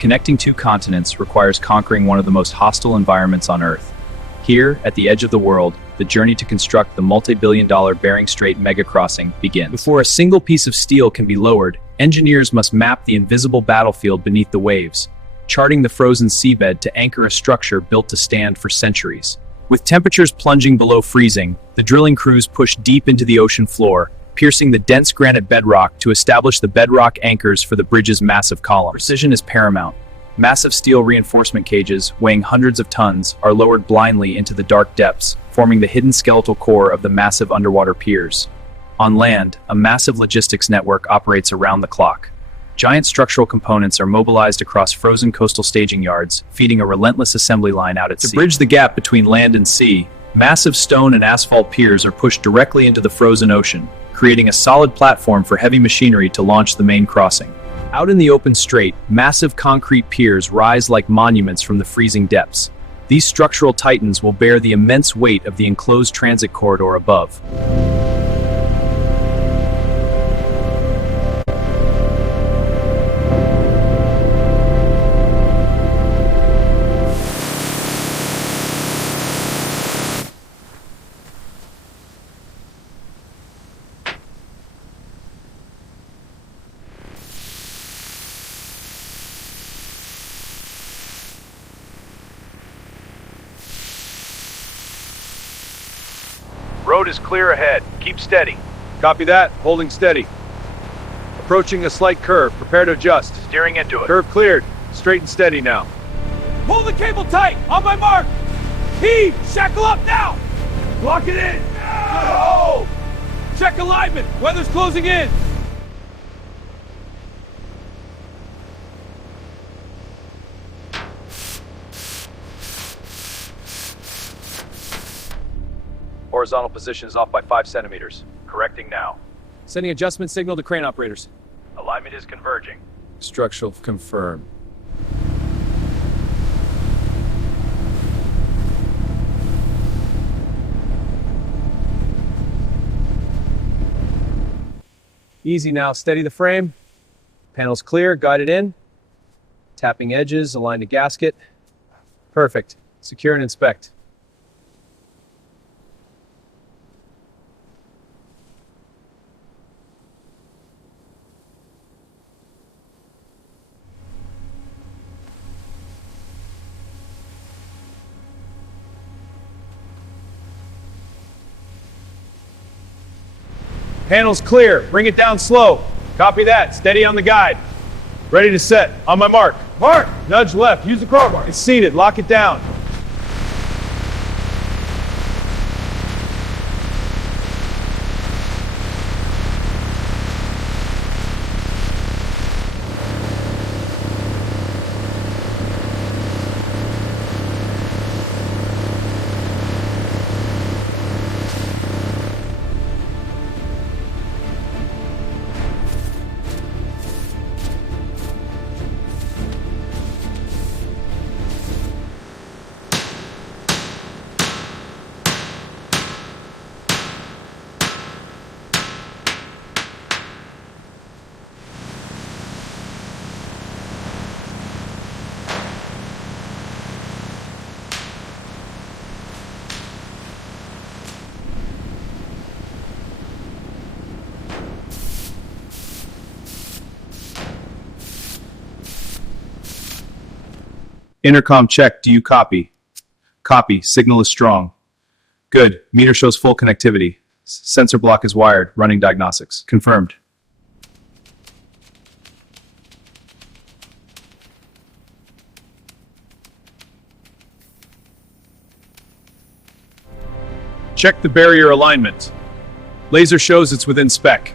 Connecting two continents requires conquering one of the most hostile environments on Earth. Here, at the edge of the world, the journey to construct the multi-billion-dollar Bering Strait mega-crossing begins. Before a single piece of steel can be lowered, engineers must map the invisible battlefield beneath the waves, charting the frozen seabed to anchor a structure built to stand for centuries. With temperatures plunging below freezing, the drilling crews push deep into the ocean floor, piercing the dense granite bedrock to establish the bedrock anchors for the bridge's massive columns. Precision is paramount. Massive steel reinforcement cages, weighing hundreds of tons, are lowered blindly into the dark depths, forming the hidden skeletal core of the massive underwater piers. On land, a massive logistics network operates around the clock. Giant structural components are mobilized across frozen coastal staging yards, feeding a relentless assembly line out at sea. To bridge the gap between land and sea, massive stone and asphalt piers are pushed directly into the frozen ocean, creating a solid platform for heavy machinery to launch the main crossing. Out in the open strait, massive concrete piers rise like monuments from the freezing depths. These structural titans will bear the immense weight of the enclosed transit corridor above. Road is clear ahead. Keep steady. Copy that. Holding steady. Approaching a slight curve. Prepare to adjust. Steering into it. Curve cleared. Straight and steady now. Pull the cable tight! On my mark! Heave! Shackle up now! Lock it in! Oh! Check alignment! Weather's closing in! Horizontal position is off by 5 centimeters. Correcting now. Sending adjustment signal to crane operators. Alignment is converging. Structural confirm. Easy now. Steady the frame. Panels clear. Guided in. Tapping edges. Align to gasket. Perfect. Secure and inspect. Panels clear. Bring it down slow. Copy that. Steady on the guide. Ready to set. On my mark. Mark! Nudge left. Use the crowbar. It's seated. Lock it down. Intercom check, do you copy? Copy, signal is strong. Good, meter shows full connectivity. Sensor block is wired, running diagnostics. Confirmed. Check the barrier alignment. Laser shows it's within spec.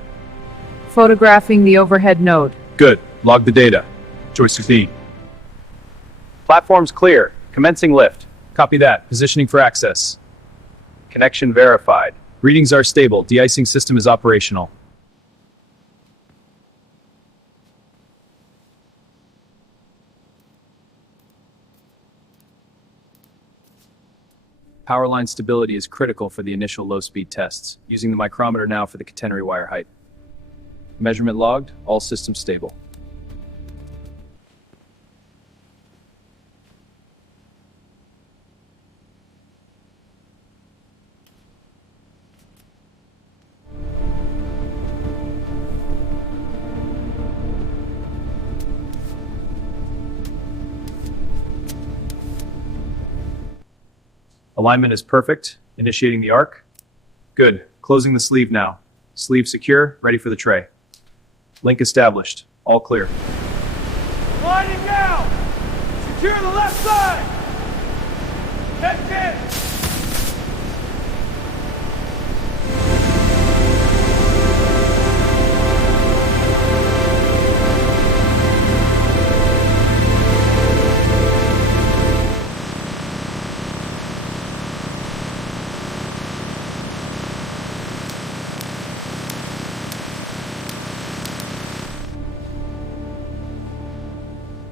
Photographing the overhead node. Good. Log the data. Choice 16. Platform's clear. Commencing lift. Copy that. Positioning for access. Connection verified. Readings are stable. De-icing system is operational. Power line stability is critical for the initial low-speed tests. Using the micrometer now for the catenary wire height. Measurement logged. All systems stable. Alignment is perfect. Initiating the arc. Good. Closing the sleeve now. Sleeve secure, ready for the tray. Link established. All clear. Lining down! Secure the left side! Head in!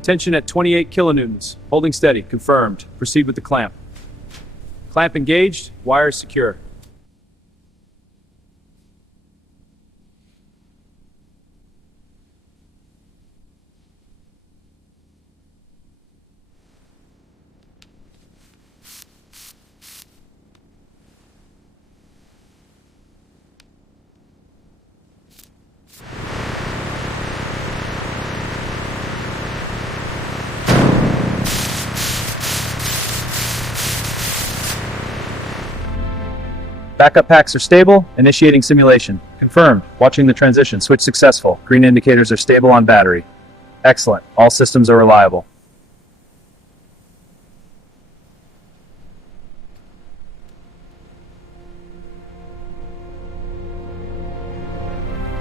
Tension at 28 kilonewtons. Holding steady. Confirmed. Proceed with the clamp. Clamp engaged. Wires secure. Backup packs are stable. Initiating simulation. Confirmed. Watching the transition. Switch successful. Green indicators are stable on battery. Excellent. All systems are reliable.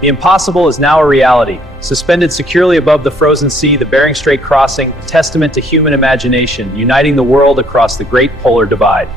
The impossible is now a reality. Suspended securely above the frozen sea, the Bering Strait crossing, a testament to human imagination, uniting the world across the Great Polar Divide.